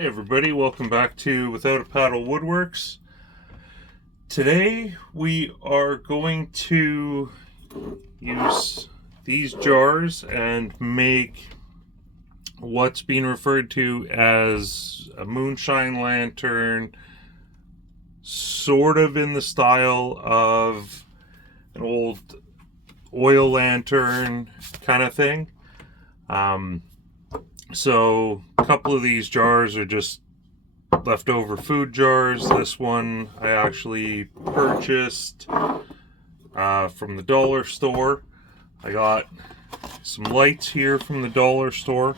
Hey everybody, welcome back to Without a Paddle Woodworks. Today we are going to use these jars and make what's being referred to as a moonshine lantern, sort of in the style of an old oil lantern kind of thing. So a couple of these jars are just leftover food jars. This one I actually purchased from the dollar store. I got some lights here from the dollar store.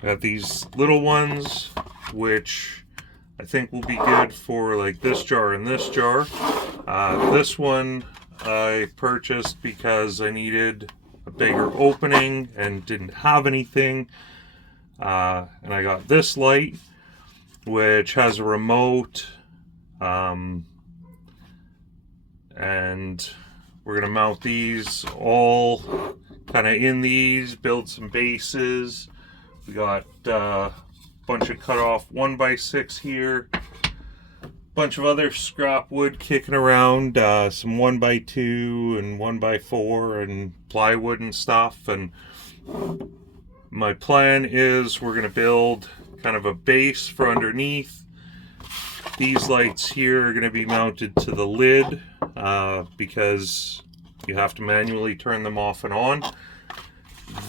I got these little ones, which I think will be good for like this jar and this jar. This one I purchased because I needed a bigger opening and didn't have anything. And I got this light, which has a remote, and we're gonna mount these all kind of in these, build some bases. We got a bunch of cut off 1x6 here, bunch of other scrap wood kicking around, some 1x2 and 1x4 and plywood and stuff. And my plan is we're going to build kind of a base for underneath. These lights here are going to be mounted to the lid because you have to manually turn them off and on.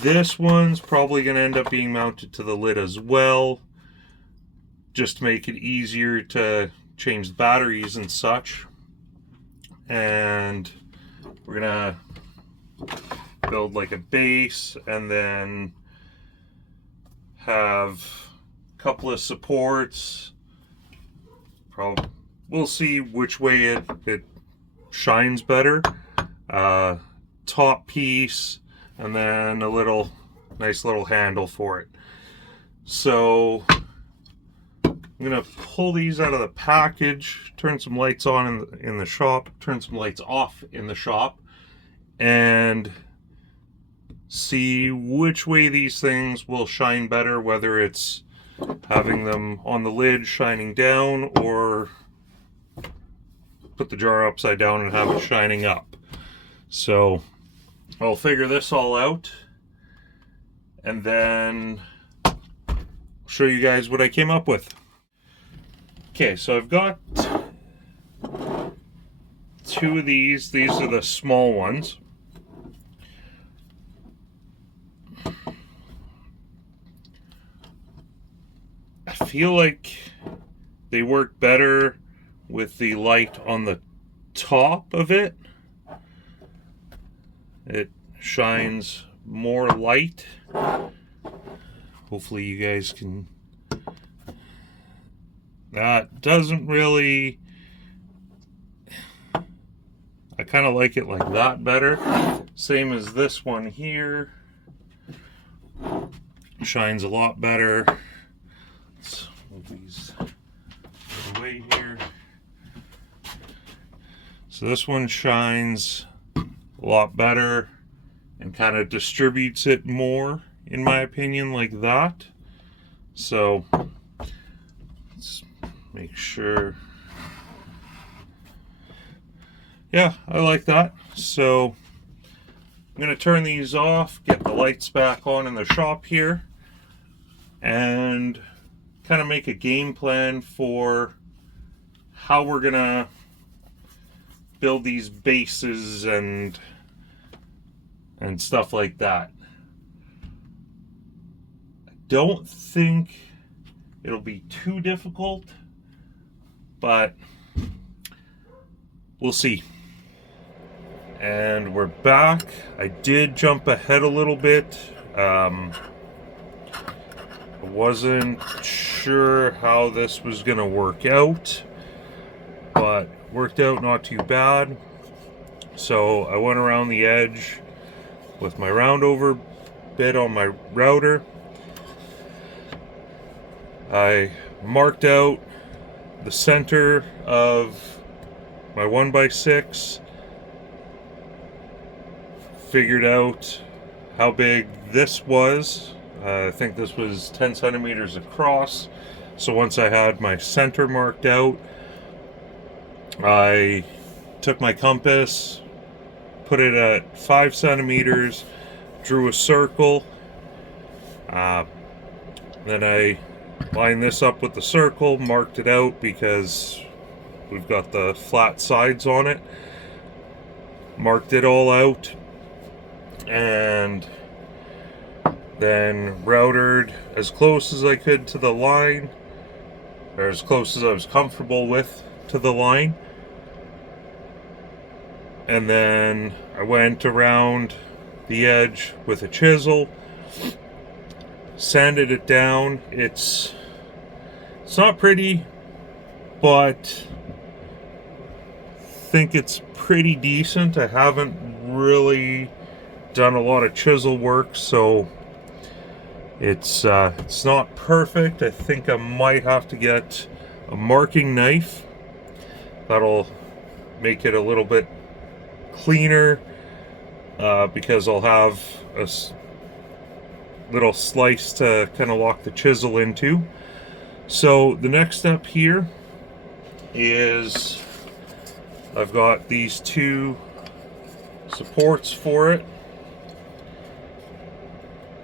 This one's probably going to end up being mounted to the lid as well, just to make it easier to change the batteries and such. And we're going to build like a base and then have a couple of supports. Probably we'll see which way it shines better. Top piece and then a nice little handle for it. So I'm gonna pull these out of the package, turn some lights on in the shop, turn some lights off in the shop, and see which way these things will shine better, whether it's having them on the lid shining down or put the jar upside down and have it shining up. So I'll figure this all out and then I'll show you guys what I came up with. Okay, so I've got two of these. These are the small ones. I feel like they work better with the light on the top of it. It shines more light. Hopefully you guys can. That doesn't really. I kind of like it like that better. Same as this one here. Shines a lot better. Let's move these away here. So this one shines a lot better and kind of distributes it more, in my opinion, like that. So let's make sure. Yeah, I like that. So I'm going to turn these off, get the lights back on in the shop here, and kind of make a game plan for how we're going to build these bases and stuff like that. I don't think it'll be too difficult, but we'll see. And we're back. I did jump ahead a little bit. I wasn't sure how this was going to work out, but worked out not too bad. So I went around the edge with my roundover bit on my router. I marked out the center of my 1x6, figured out how big this was. I think this was 10 centimeters across. So once I had my center marked out, I took my compass, put it at 5 centimeters, drew a circle. Then I lined this up with the circle, marked it out because we've got the flat sides on it. Marked it all out, and then routed as close as I could to the line, or as close as I was comfortable with to the line. And then I went around the edge with a chisel, sanded it down. It's not pretty, but I think it's pretty decent. I haven't really done a lot of chisel work, so it's not perfect. I think I might have to get a marking knife. That'll make it a little bit cleaner, because I'll have a little slice to kind of lock the chisel into. So the next step here is I've got these 2 supports for it,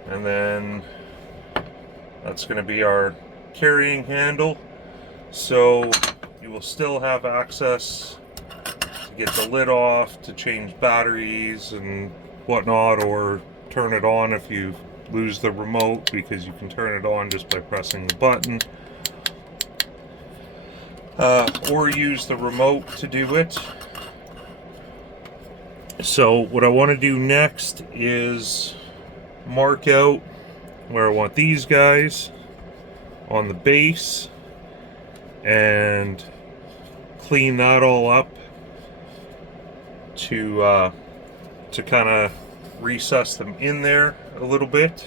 and then that's going to be our carrying handle. So you will still have access to get the lid off, to change batteries and whatnot, or turn it on if you lose the remote, because you can turn it on just by pressing the button, or use the remote to do it. So what I want to do next is mark out where I want these guys on the base and clean that all up to kind of recess them in there a little bit,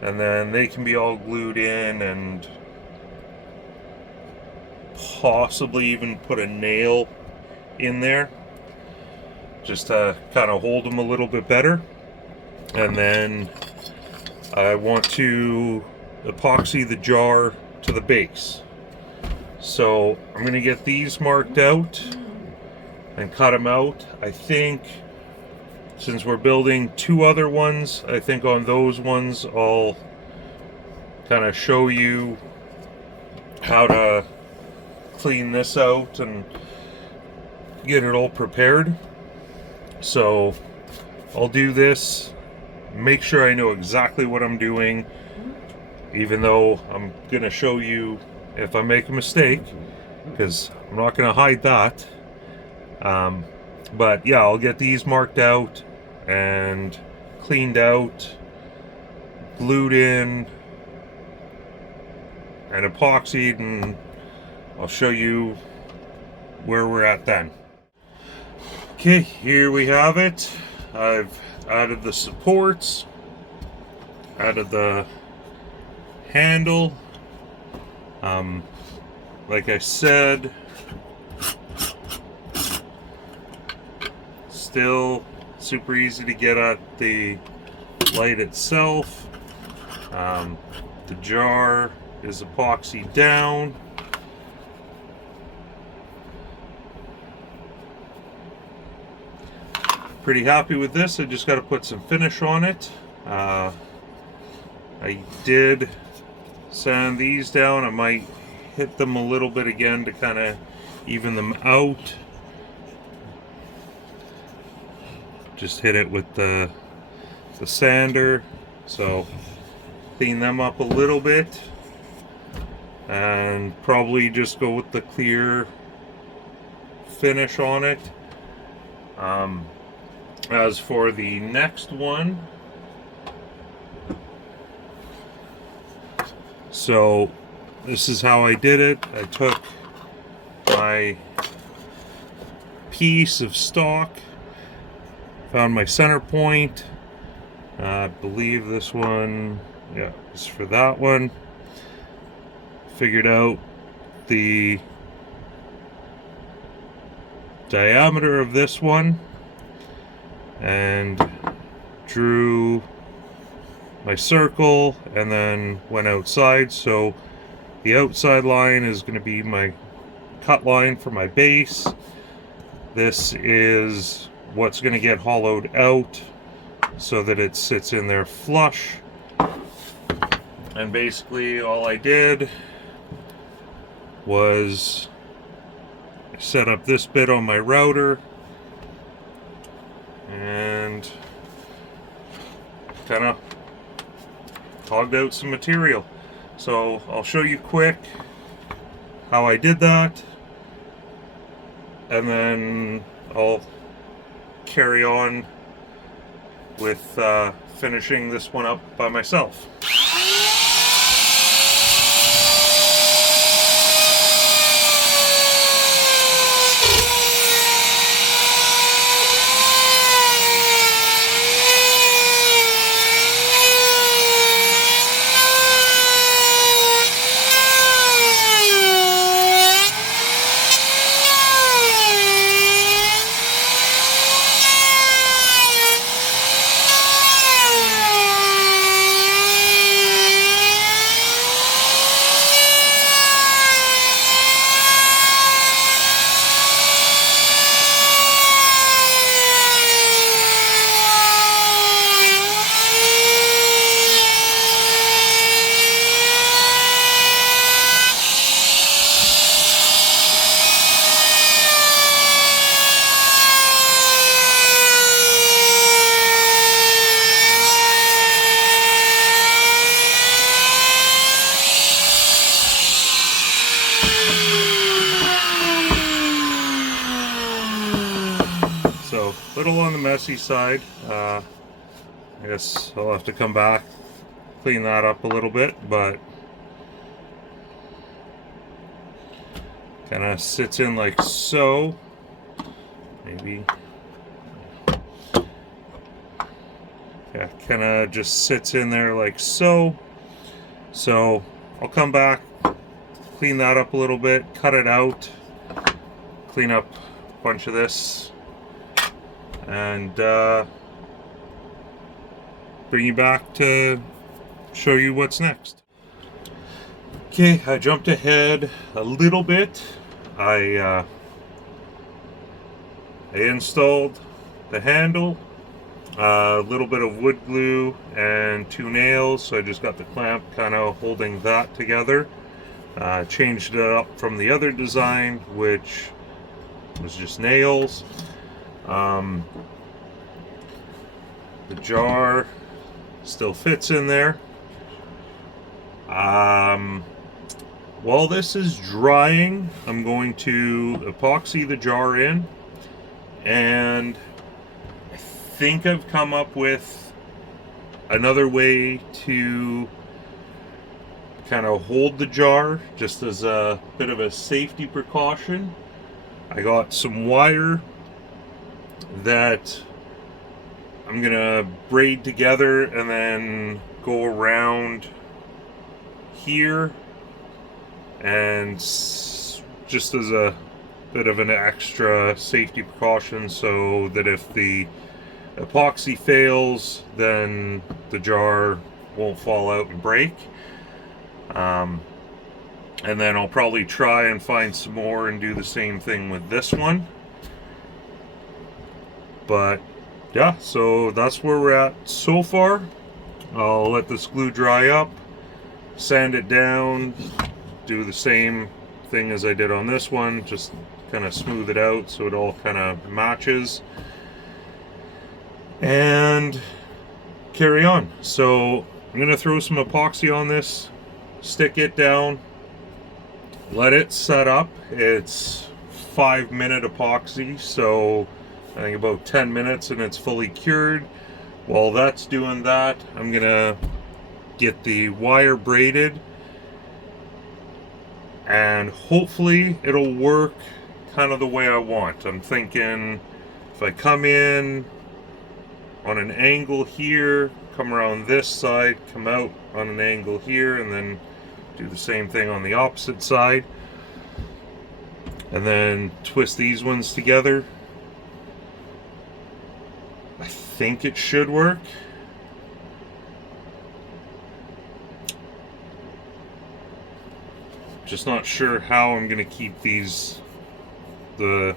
and then they can be all glued in, and possibly even put a nail in there just to kind of hold them a little bit better. And then I want to epoxy the jar to the base. So I'm going to get these marked out and cut them out. I think since we're building 2 other ones, I think on those ones I'll kind of show you how to clean this out and get it all prepared. So I'll do this, make sure I know exactly what I'm doing, even though I'm gonna show you if I make a mistake, because I'm not gonna hide that. But yeah, I'll get these marked out and cleaned out, glued in and epoxied, and I'll show you where we're at then. Okay, here we have it. I've added the supports, added the handle. Like I said, still super easy to get at the light itself. The jar is epoxied down. Pretty happy with this. I just got to put some finish on it. I did sand these down. I might hit them a little bit again to kind of even them out. Just hit it with the sander, so clean them up a little bit, and probably just go with the clear finish on it. As for the next one, so this is how I did it. I took my piece of stock, found my center point. I believe this one, yeah, is for that one. Figured out the diameter of this one and drew my circle, and then went outside. So The outside line is going to be my cut line for my base. This is what's going to get hollowed out so that it sits in there flush. And basically all I did was set up this bit on my router and kind of hogged out some material. So I'll show you quick how I did that, and then I'll carry on with finishing this one up by myself. So, a little on the messy side. I guess I'll have to come back, clean that up a little bit, but kind of sits in like so. Maybe. Yeah, kind of just sits in there like so. So, I'll come back, clean that up a little bit, cut it out, clean up a bunch of this, and bring you back to show you what's next. Okay, I jumped ahead a little bit. I installed the handle, a little bit of wood glue and 2 nails, so I just got the clamp kind of holding that together. Changed it up from the other design, which was just nails. The jar still fits in there. While this is drying, I'm going to epoxy the jar in, and I think I've come up with another way to kind of hold the jar just as a bit of a safety precaution. I got some wire that I'm gonna braid together and then go around here, and just as a bit of an extra safety precaution, so that if the epoxy fails, then the jar won't fall out and break. And then I'll probably try and find some more and do the same thing with this one. But yeah, so that's where we're at so far. I'll let this glue dry up, sand it down, do the same thing as I did on this one, just kind of smooth it out so it all kind of matches, and carry on. So I'm gonna throw some epoxy on this, stick it down, let it set up. It's 5-minute epoxy, so I think about 10 minutes and it's fully cured. While that's doing that, I'm gonna get the wire braided, and hopefully it'll work kind of the way I want. I'm thinking if I come in on an angle here, come around this side, come out on an angle here, and then do the same thing on the opposite side, and then twist these ones together, I think it should work. Just not sure how I'm gonna keep the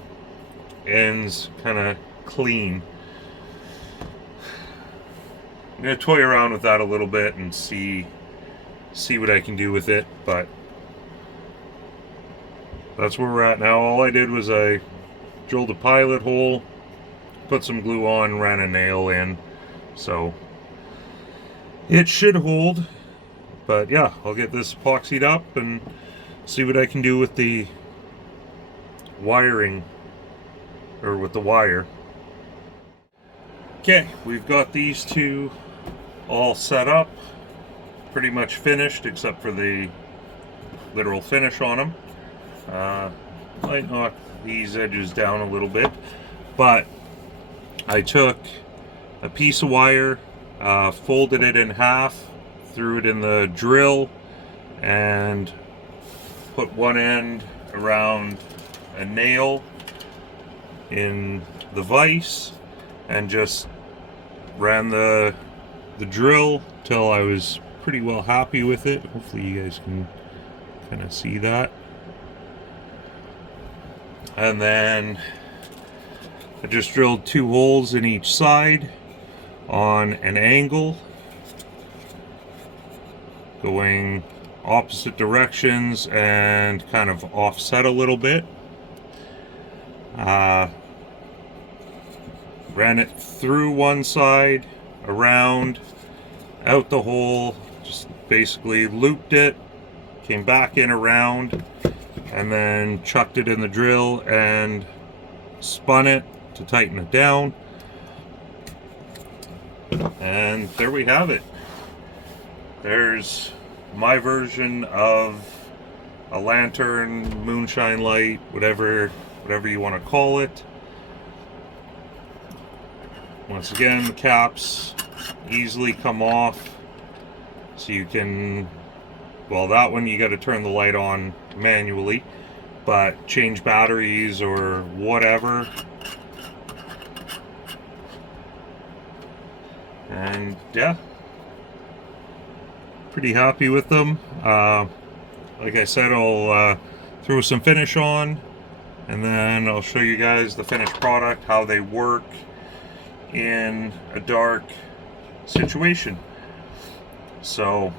ends kind of clean. I'm gonna toy around with that a little bit and see what I can do with it, but that's where we're at now. All I did was I drilled a pilot hole, put some glue on, ran a nail in, so it should hold. But yeah, I'll get this epoxied up and see what I can do with the wiring, or with the wire. Okay, we've got these two all set up, pretty much finished except for the literal finish on them. Might knock these edges down a little bit, but I took a piece of wire, folded it in half, threw it in the drill, and put one end around a nail in the vise, and just ran the drill till I was pretty well happy with it. Hopefully you guys can kind of see that. And then I just drilled 2 holes in each side on an angle, going opposite directions and kind of offset a little bit. Ran it through one side, around, out the hole, just basically looped it, came back in around, and then chucked it in the drill and spun it to tighten it down. And there we have it. There's my version of a lantern, moonshine light, whatever you want to call it. Once again, the caps easily come off, so you can, well, that one you got to turn the light on manually, but change batteries or whatever. And yeah, pretty happy with them. Like I said, I'll throw some finish on, and then I'll show you guys the finished product, how they work in a dark situation. So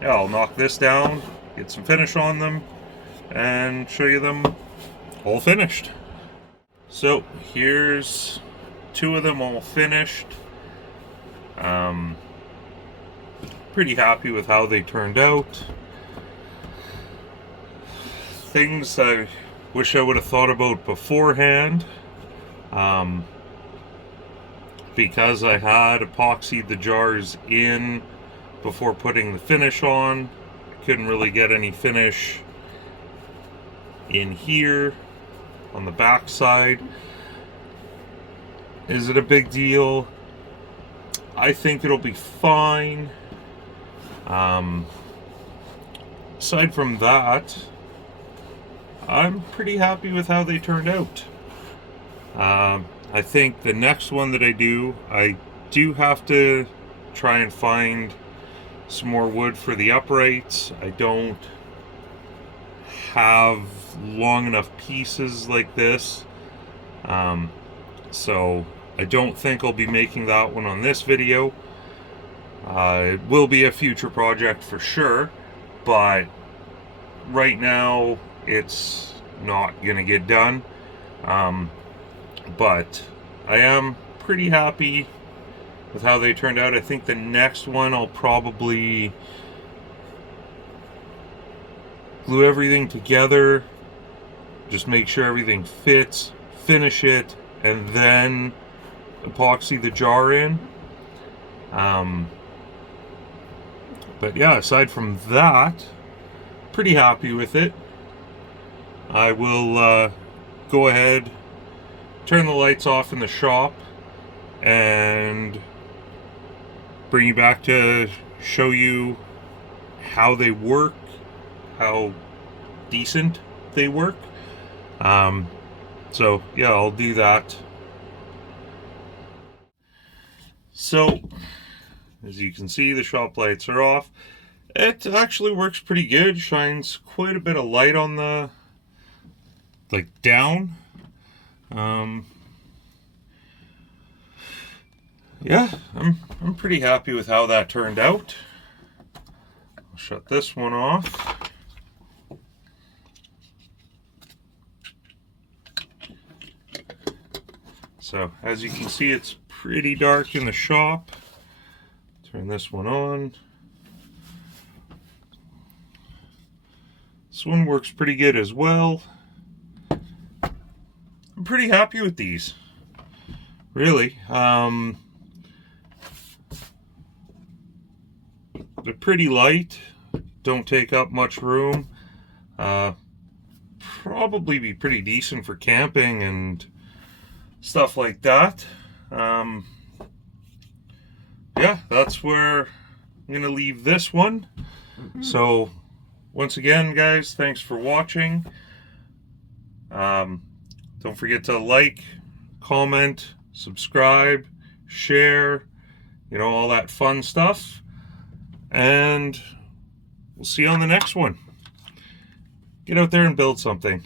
yeah, I'll knock this down, get some finish on them, and show you them all finished. So here's 2 of them all finished. Pretty happy with how they turned out. Things I wish I would have thought about beforehand. Because I had epoxied the jars in before putting the finish on, I couldn't really get any finish in here on the back side. Is it a big deal? I think it'll be fine. Aside from that, I'm pretty happy with how they turned out. I think the next one that I do have to try and find some more wood for the uprights. I don't have long enough pieces like this, so I don't think I'll be making that one on this video. It will be a future project for sure, but right now it's not gonna get done. But I am pretty happy with how they turned out. I think the next one I'll probably glue everything together, just make sure everything fits, finish it, and then epoxy the jar in. But yeah, aside from that, pretty happy with it. I will go ahead, turn the lights off in the shop, and bring you back to show you how they work, how decent they work. So yeah, I'll do that. So as you can see, the shop lights are off, It actually works pretty good. Shines quite a bit of light on the, like, down. Yeah, I'm pretty happy with how that turned out. I'll shut this one off. So as you can see, it's pretty dark in the shop. Turn this one on. This one works pretty good as well. I'm pretty happy with these, really. They're pretty light, don't take up much room. Probably be pretty decent for camping and stuff like that. Yeah, that's where I'm gonna leave this one. So once again, guys, thanks for watching. Don't forget to like, comment, subscribe, share, you know, all that fun stuff. And we'll see you on the next one. Get out there and build something.